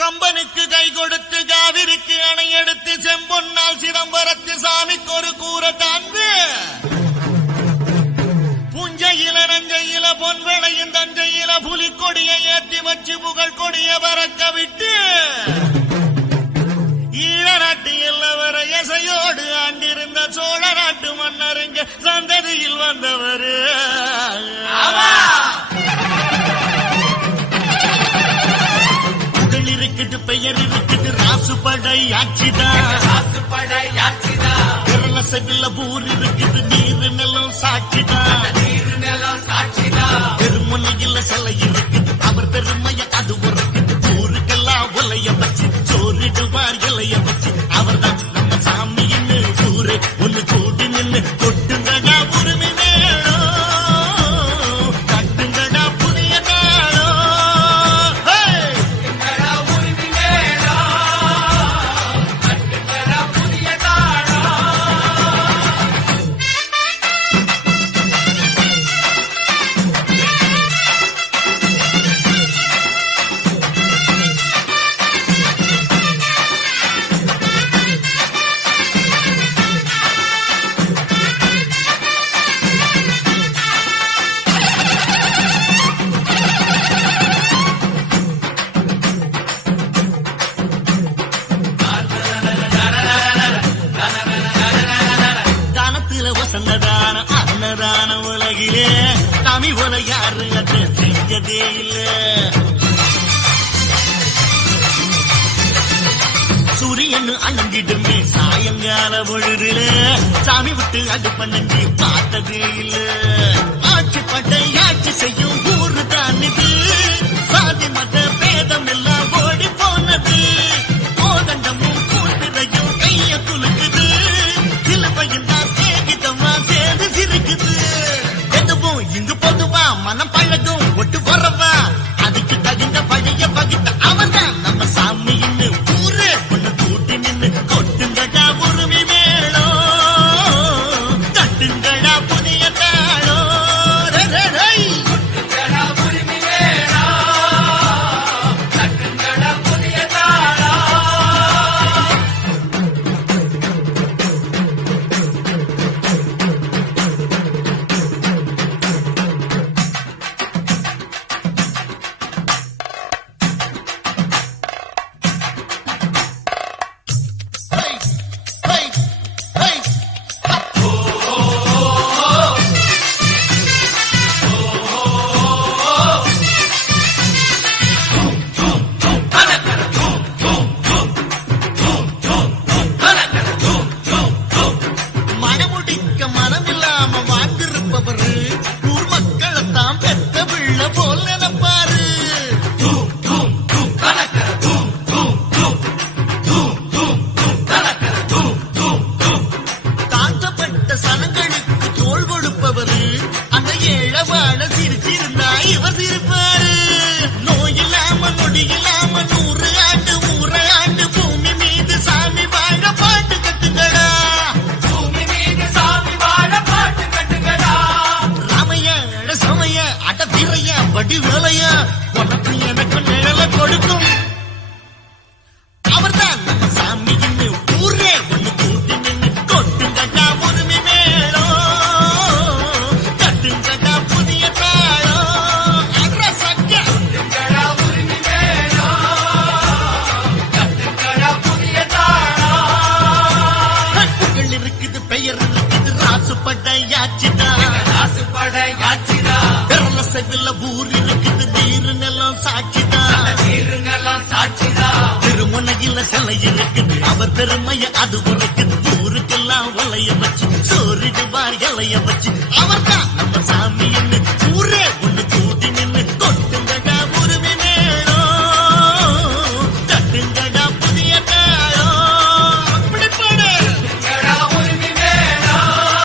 கம்பனுக்கு கை கொடுத்து காவிரிக்கு அணை எடுத்து செம்பொன்னால் சிதம்பரத்து சாமிக்கு ஒரு கூரை தாங்கு புஞ்சையில நஞ்சையில பொன்வளையும் தஞ்சையில புலிக்கொடியை ஏற்றி வச்சு புகழ் கொடிய பறக்க விட்டு ஈழ நாட்டு எல்லவர எசையோடு ஆண்டிருந்த சோழ நாட்டு மன்னருங்க சந்ததியில் வந்தவரு. ராசுபடை ஆட்சிதான் விரல செவில பூர் இருக்குது நீர் நிலம் சாட்சிதான் பெருமுனையில் சிலை இருக்குது அவர் பெருமைய அது உரைக்குது. ஊருக்கெல்லாம் உலைய வச்சு சோறிடுவார் இலைய தானத்தில வசந்ததான அன்னதான உலகிலே. தமி உலகாரு யாரு செஞ்சதே இல்லை. சூரியன் அணங்கிடுமே சாயங்கால பொழுதுல. சாமி விட்டு அது பண்ணி பார்த்ததே இல்ல. ஆட்சி பட்டை ஆட்சி செய்யும் ஊரு தான் இது. சாதி மத பேதம் எல்லாம் பொதுவா மனம் பழகும் ஒட்டு போறவா. அதுக்கு தகுந்த பழைய பகித்த ராசுப்படையாச்சுதான் விரல செவில ஊர் இருக்குது நீர் நிலம் சாட்சிதான் திருமுனையில சிலை இருக்குது. அவர் பெருமைய அது உரைக்குது ஊருக்கெல்லாம் வளைய வச்சு சோறிடுவார் இலைய வச்சு. அவர்தான். நம்ம சாமி என்ன ஊரே